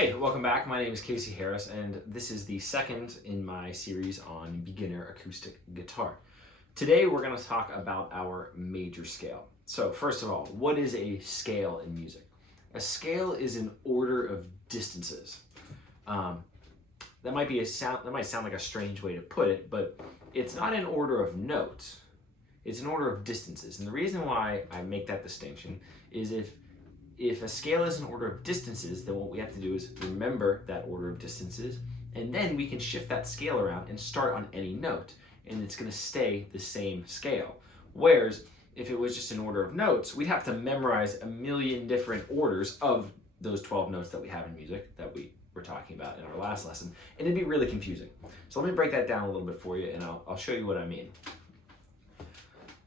Hey, welcome back. My name is Casey Harris, and this is the second in my series on beginner acoustic guitar. Today we're going to talk about our major scale. So first of all, what is a scale in music? A scale is an order of distances. That might sound like a strange way to put it, but it's not an order of notes. It's an order of distances. And the reason why I make that distinction is if a scale is an order of distances, then what we have to do is remember that order of distances, and then we can shift that scale around and start on any note, and it's going to stay the same scale. Whereas if it was just an order of notes, we'd have to memorize a million different orders of those 12 notes that we have in music that we were talking about in our last lesson, and it'd be really confusing. So let me break that down a little bit for you, and I'll show you what I mean.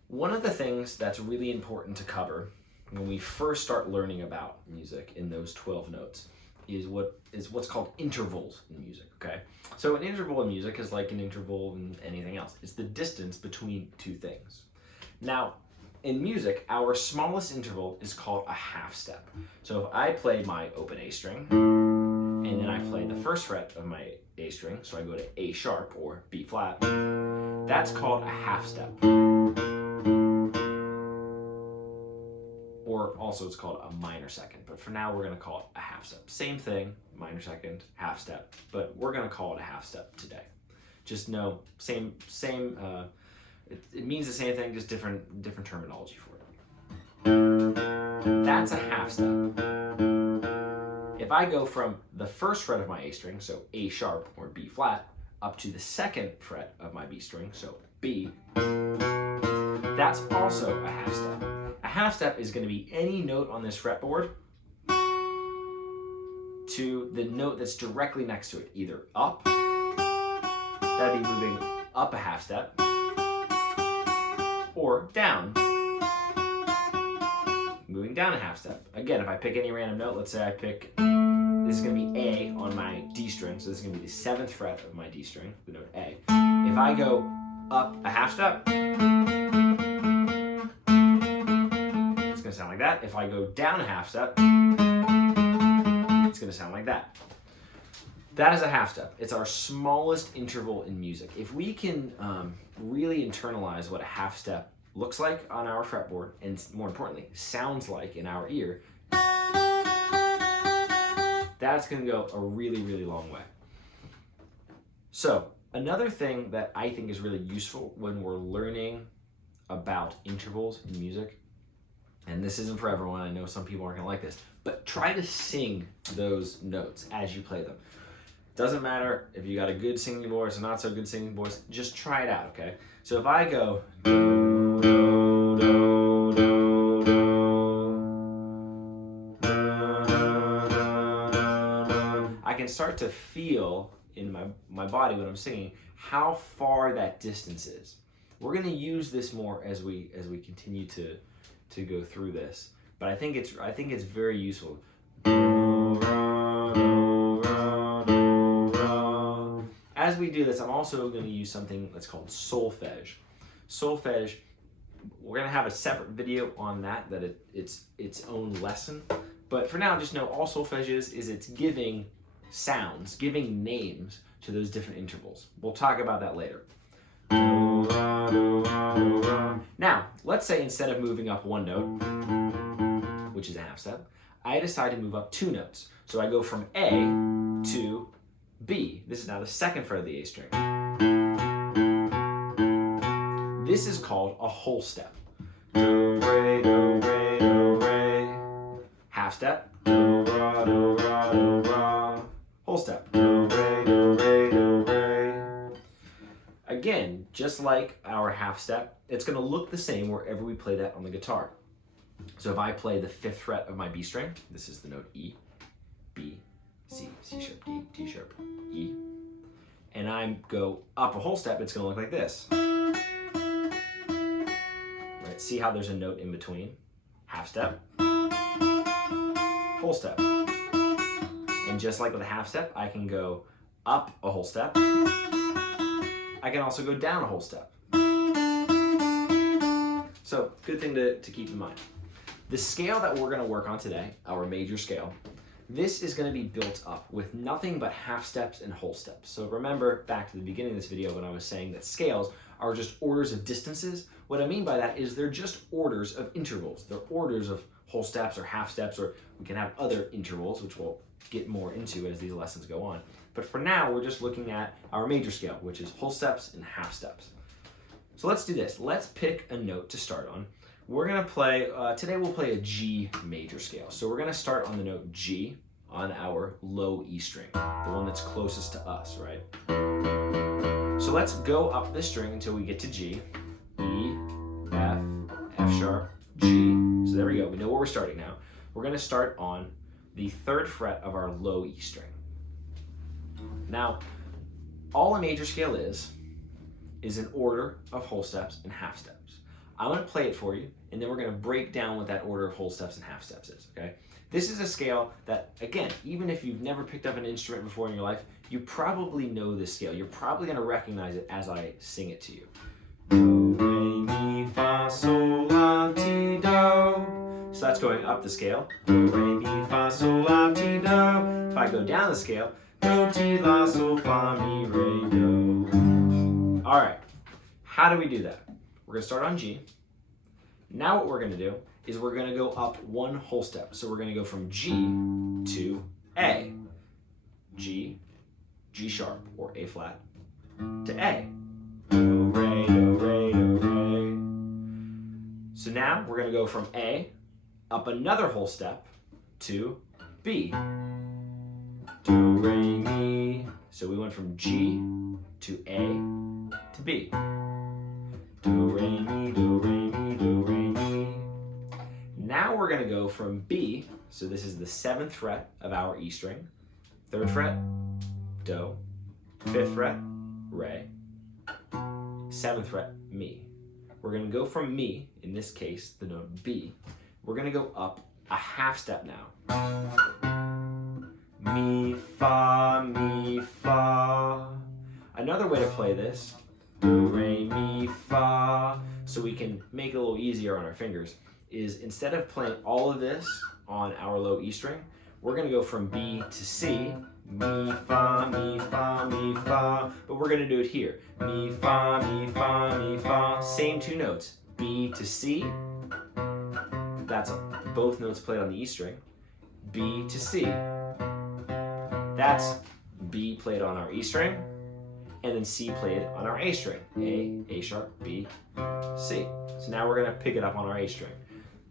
One of the things that's really important to cover when we first start learning about music in those 12 notes is what's called intervals in music, okay? So an interval in music is like an interval in anything else. It's the distance between two things. Now, in music, our smallest interval is called a half step. So if I play my open A string, and then I play the first fret of my A string, so I go to A sharp or B flat, that's called a half step. Or also it's called a minor second, but for now we're going to call it a half step. Same thing, minor second, half step, but we're going to call it a half step today. Just know, it means the same thing, just different terminology for it. That's a half step. If I go from the first fret of my A string, so A sharp or B flat, up to the second fret of my B string, so B, that's also a half step. A half step is going to be any note on this fretboard to the note that's directly next to it, either up, that'd be moving up a half step, or down, moving down a half step. Again, if I pick any random note, let's say I pick, this is going to be A on my D string, so this is going to be the 7th fret of my D string, the note A. If I go up a half step, sound like that. If I go down a half step, it's going to sound like that. That is a half step. It's our smallest interval in music. If we can really internalize what a half step looks like on our fretboard, and more importantly, sounds like in our ear, that's going to go a really, really long way. So another thing that I think is really useful when we're learning about intervals in music, and this isn't for everyone, I know some people aren't going to like this, but try to sing those notes as you play them. Doesn't matter if you got a good singing voice or not so good singing voice, just try it out, okay? So if I go do, do, do, do, do, I can start to feel in my body when I'm singing how far that distance is. We're going to use this more as we continue to go through this, but I think it's very useful. As we do this, I'm also going to use something that's called solfege. Solfege, we're going to have a separate video on that it's its own lesson, but for now just know all solfege is it's giving sounds, giving names to those different intervals. We'll talk about that later. Now, let's say instead of moving up one note, which is a half step, I decide to move up 2 notes. So I go from A to B. This is now the 2nd fret of the A string. This is called a whole step. Do, re, do, re, do, re. Half step. Do, ra, do, ra, do, ra. Whole step. Do, re, do, re, do, re. Again, just like our half step, it's going to look the same wherever we play that on the guitar. So if I play the 5th fret of my B string, this is the note E, B, C, C sharp, D, D sharp, E, and I go up a whole step, it's going to look like this. Right? See how there's a note in between? Half step, whole step. And just like with a half step, I can go up a whole step. I can also go down a whole step. So, good thing to keep in mind. The scale that we're going to work on today, our major scale, this is going to be built up with nothing but half steps and whole steps. So remember back to the beginning of this video when I was saying that scales are just orders of distances. What I mean by that is they're just orders of intervals. They're orders of whole steps or half steps, or we can have other intervals, which we'll get more into as these lessons go on. But for now, we're just looking at our major scale, which is whole steps and half steps. So let's do this. Let's pick a note to start on. We're gonna play, today we'll play a G major scale. So we're gonna start on the note G on our low E string, the one that's closest to us, right? So let's go up this string until we get to G, E, F, F sharp, G. So there we go, we know where we're starting now. We're gonna start on the 3rd fret of our low E string. Now, all a major scale is an order of whole steps and half steps. I'm gonna play it for you, and then we're gonna break down what that order of whole steps and half steps is, okay? This is a scale that, again, even if you've never picked up an instrument before in your life, you probably know this scale. You're probably gonna recognize it as I sing it to you. Do, re, mi, fa, sol, la, ti, do. So that's going up the scale. Do, re, mi, fa, sol, la, ti, do. If I go down the scale, do, ti, la, sol, fa, mi, re, do. All right, how do we do that? We're gonna start on G. Now what we're gonna do is we're gonna go up one whole step. So we're gonna go from G to A. G, G sharp, or A flat, to A. Do, re, do, re, do, re. So now we're gonna go from A up another whole step to B. Do, re, mi. So we went from G to A to B. Do, re, mi, do, re, mi, do, re, mi. Now we're gonna go from B, so this is the 7th fret of our E string, 3rd fret, do, 5th fret, re, 7th fret, mi. We're gonna go from mi, in this case, the note B, we're gonna go up a half step now. Mi, fa. Another way to play this, do, re, mi, fa, so we can make it a little easier on our fingers, is instead of playing all of this on our low E string, we're gonna go from B to C, mi, fa, mi, fa, mi, fa, but we're gonna do it here. Mi, fa, mi, fa, mi, fa, same 2 notes. B to C, that's both notes played on the E string. B to C, that's B played on our E string, and then C played on our A string. A sharp, B, C. So now we're gonna pick it up on our A string.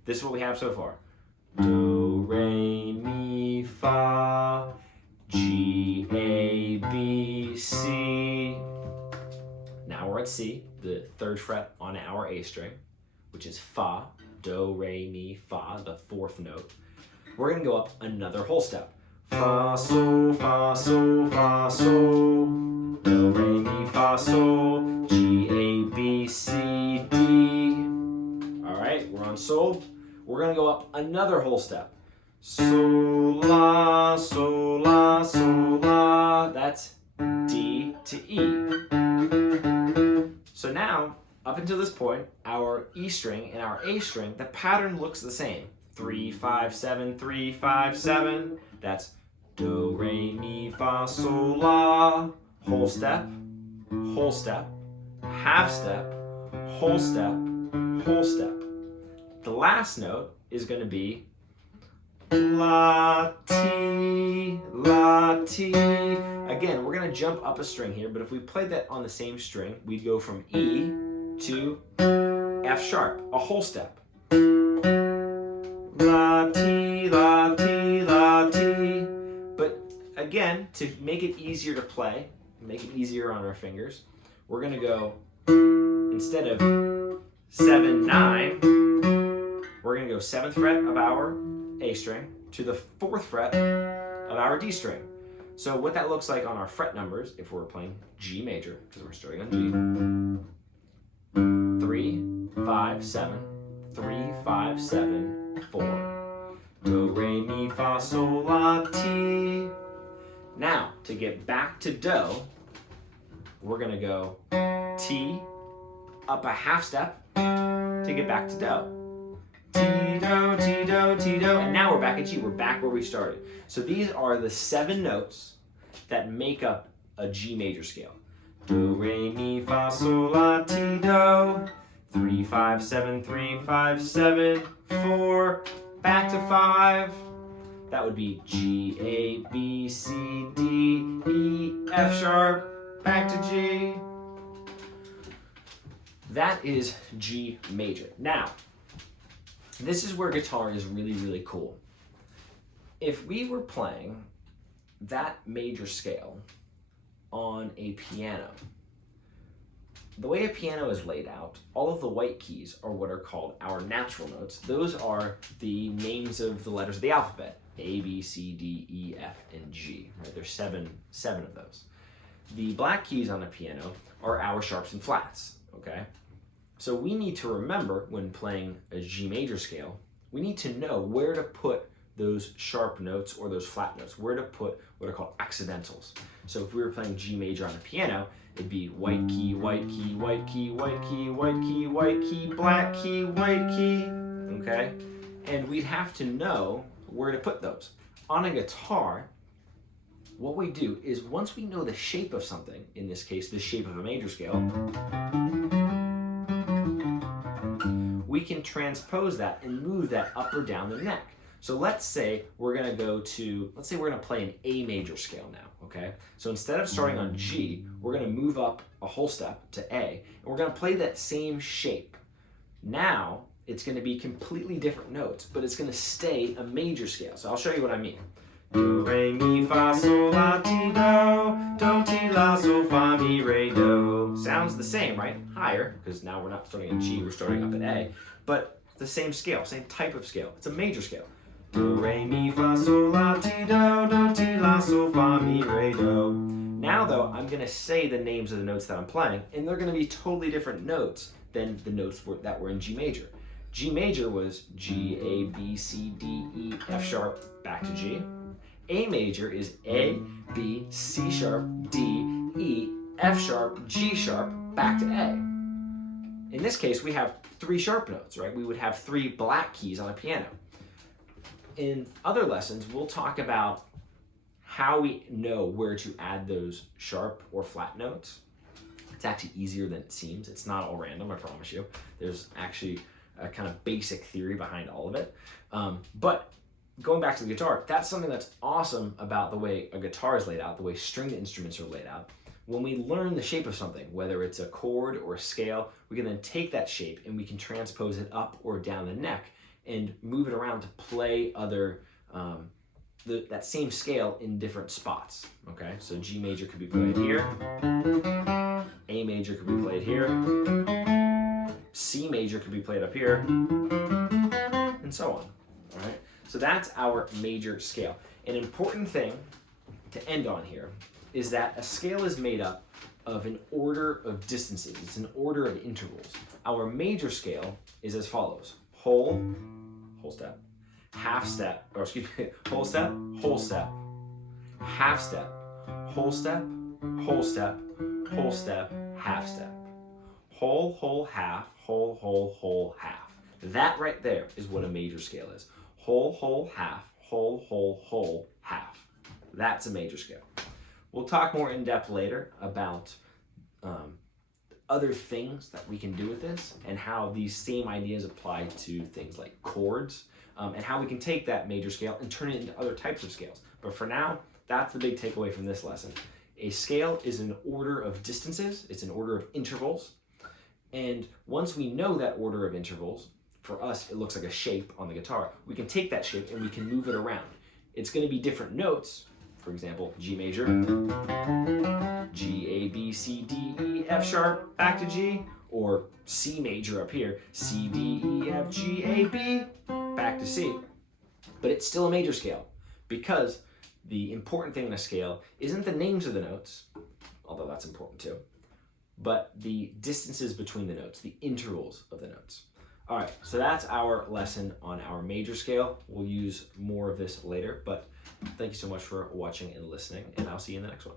This is what we have so far. Do, re, mi, fa, G, A, B, C. Now we're at C, the 3rd fret on our A string, which is fa, do, re, mi, fa, the 4th note. We're gonna go up another whole step. Fa, sol, fa, sol, fa, sol. Do, re, mi, fa, sol, G, A, B, C, D. All right, we're on sol. We're gonna go up another whole step. Sol, la, sol, la, sol, la. That's D to E. So now, up until this point, our E string and our A string, the pattern looks the same. 3, 5, 7, 3, 5, 7. That's do, re, mi, fa, sol, la. Whole step, half step, whole step, whole step. The last note is going to be la, ti, la, ti. Again, we're going to jump up a string here, but if we played that on the same string, we'd go from E to F sharp, a whole step. La, ti, la, ti, la, ti. But again, to make it easier to play, make it easier on our fingers, we're going to go, instead of 7, 9, we're going to go 7th fret of our A string to the 4th fret of our D string. So what that looks like on our fret numbers, if we're playing G major, because we're starting on G, 3, 5, 7, 3, 5, 7, 4. Do, re, mi, fa, sol, la, ti. Now, to get back to do, we're going to go T, up a half step to get back to do. T-do, T-do, T-do, and now we're back at G. We're back where we started. So these are the 7 notes that make up a G major scale. Do, re, mi, fa, sol, la, ti, do. 3, 5, 7, 3, 5, 7, 4, back to 5. That would be G, A, B, C, D, E, F sharp, back to G. That is G major. Now, this is where guitar is really, really cool. If we were playing that major scale on a piano, the way a piano is laid out, all of the white keys are what are called our natural notes. Those are the names of the letters of the alphabet. A, B, C, D, E, F, and G. Right? There's seven of those. The black keys on a piano are our sharps and flats, okay? So we need to remember when playing a G major scale, we need to know where to put those sharp notes or those flat notes, where to put what are called accidentals. So if we were playing G major on a piano, it'd be white key, white key, white key, white key, white key, white key, black key, white key, okay? And we'd have to know where to put those. On a guitar, what we do is once we know the shape of something, in this case, the shape of a major scale, we can transpose that and move that up or down the neck. So let's say we're gonna play an A major scale now, okay? So instead of starting on G, we're gonna move up a whole step to A, and we're gonna play that same shape. Now, it's gonna be completely different notes, but it's gonna stay a major scale. So I'll show you what I mean. Do, re, mi, fa, sol, la, ti, do, ti, la, sol, fa, mi, re, do. Sounds the same, right? Higher, because now we're not starting at G, we're starting up at A, but it's the same scale, same type of scale. It's a major scale. Do, re, mi, fa, sol, la, ti, do, ti, la, sol, fa, mi, re, do. Now though, I'm gonna say the names of the notes that I'm playing, and they're gonna be totally different notes than the notes that were in G major. G major was G, A, B, C, D, E, F sharp, back to G. A major is A, B, C sharp, D, E, F sharp, G sharp, back to A. In this case, we have 3 sharp notes, right? We would have 3 black keys on a piano. In other lessons, we'll talk about how we know where to add those sharp or flat notes. It's actually easier than it seems. It's not all random, I promise you. There's actually a kind of basic theory behind all of it. But going back to the guitar, that's something that's awesome about the way a guitar is laid out, the way stringed instruments are laid out. When we learn the shape of something, whether it's a chord or a scale, we can then take that shape and we can transpose it up or down the neck and move it around to play other that same scale in different spots, okay? So G major could be played here, A major could be played here, C major could be played up here, and so on, all right? So that's our major scale. An important thing to end on here is that a scale is made up of an order of distances. It's an order of intervals. Our major scale is as follows: whole step, half step, whole step, half step, whole step, whole step, whole step, half step. Whole, half, whole, half. That right there is what a major scale is. Whole, half, whole, half. That's a major scale. We'll talk more in depth later about other things that we can do with this and how these same ideas apply to things like chords and how we can take that major scale and turn it into other types of scales. But for now, that's the big takeaway from this lesson. A scale is an order of distances. It's an order of intervals. And once we know that order of intervals, for us, it looks like a shape on the guitar. We can take that shape and we can move it around. It's going to be different notes. For example, G major, G, A, B, C, D, E, F sharp, back to G, or C major up here, C, D, E, F, G, A, B, back to C. But it's still a major scale because the important thing in a scale isn't the names of the notes, although that's important too, but the distances between the notes, the intervals of the notes. All right, so that's our lesson on our major scale. We'll use more of this later, but thank you so much for watching and listening, and I'll see you in the next one.